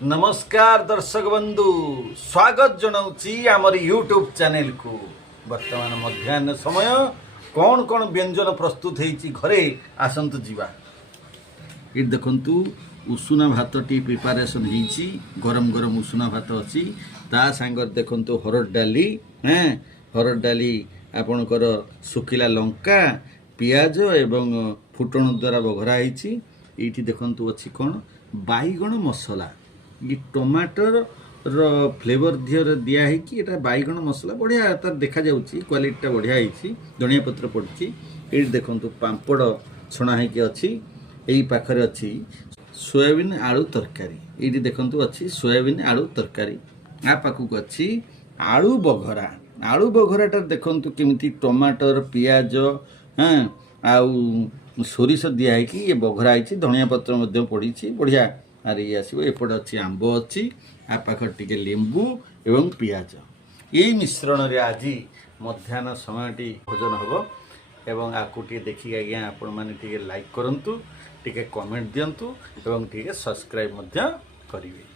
नमस्कार दर्शक बंधु स्वागत जनाऊँगी आमर यूट्यूब चैनल को। वर्तमान मध्याह्न समय कौन कौन व्यंजन प्रस्तुत होती घरे आसतु जीवा। ये देखंतु उषुना भात टी प्रिपारेशन होती गरम गरम उषुना भात अच्छी ता सांगर देखंतु हरड़ डाली हरड़ डाली आपणकर सुखिला लंका पियाज एवं फुटण द्वारा बघरा होती। ये देखंतु अच्छी कौन बाईगण मसला ये टमाटर फ्लेवर दिया है कि एटा बाईगण मसला बढ़िया तार देखा जाउची क्वालिटी बढ़िया है। धनिया पत्र पड़ी ये देखंतु पांपड़ छणा है कि अच्छी यही पाखरे अच्छी सोयाबीन आलू तरकारी ये देखंतु अच्छी सोयाबीन आलू तरकारी आ पाखक अच्छी आलू बघराटा देखंतु केमिति टमाटर पियाज आउ सोरिष दिया है कि ये बघरा है धनिया पत्र पड़ी बढ़िया आरे ये आसो एपटे अच्छी आंब अच्छी आ पाखर टिके लेंबू एवं पियाज यही मिश्रण रे आज मध्याह्न समयटी भोजन हम एवं आपको देखिए आज्ञा आपण मैंने लाइक करूँ टिके कमेंट दिंतु एवं टिके सब्सक्राइब करेंगे।